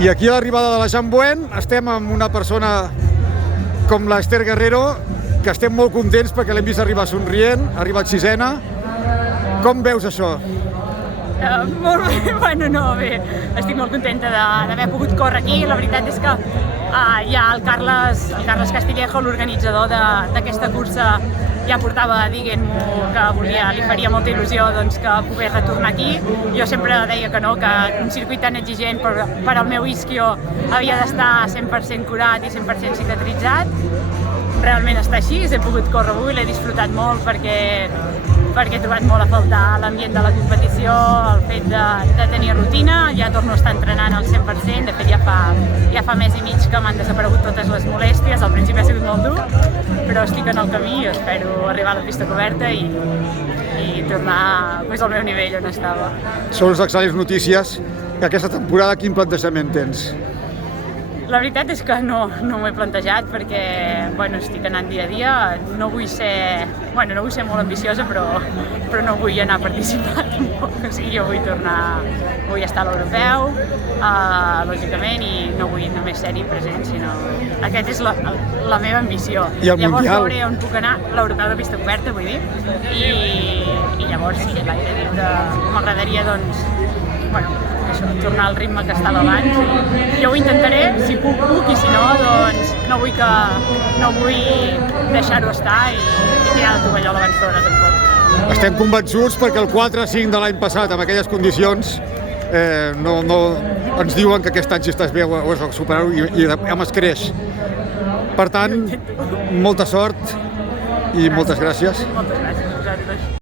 I aquí a l'arribada de la Jean Buen estem amb una persona com l'Ester Guerrero, que estem molt contents perquè l'hem vist arribar somrient, ha arribat sisena. Com veus això? Molt bé, bueno, no, bé, estic molt contenta d'haver pogut córrer aquí. La veritat és que ja el Carles Castillejo, l'organitzador d'aquesta cursa, ja portava dient-m'ho que li faria molta il·lusió doncs, que pogués retornar aquí. Jo sempre deia que no, que un circuit tan exigent per al meu isquio havia d'estar 100% curat i 100% cicatritzat. Realment està així, he pogut córrer avui, l'he disfrutat molt perquè he trobat molt a faltar l'ambient de la competició, el fet de tenir rutina. Ja torno a estar entrenant al 100%, de fet ja fa mes i mig que m'han desaparegut totes les molèsties. Al principi ha sigut molt dur, però estic en el camí i espero arribar a la pista coberta i tornar al meu nivell on estava. Són les excel·lents notícies. Aquesta temporada quin plantejament tens? La veritat és que no m'ho he plantejat perquè estic anant dia a dia, no vull ser molt ambiciosa, però no vull anar a participar tampoc. O sigui, jo vull estar a l'europeu, lògicament, i no vull només ser-hi present, sinó aquesta és la meva ambició. I el llavors Mundial? Veuré on puc anar, l'europeu de pista coberta, vull dir, i llavors sí, l'aire lliure m'agradaria, tornar al ritme que estava abans. Jo ho intentaré, si puc, i si no, no vull deixar-ho estar i tirar la tovallola abans d'hora, tampoc. Estem convençuts perquè el 4-5 de l'any passat, amb aquelles condicions, ens diuen que aquest any, si estàs bé, ho has de superar-ho i amb es creix. Per tant, molta sort i moltes gràcies. Moltes gràcies a vosaltres.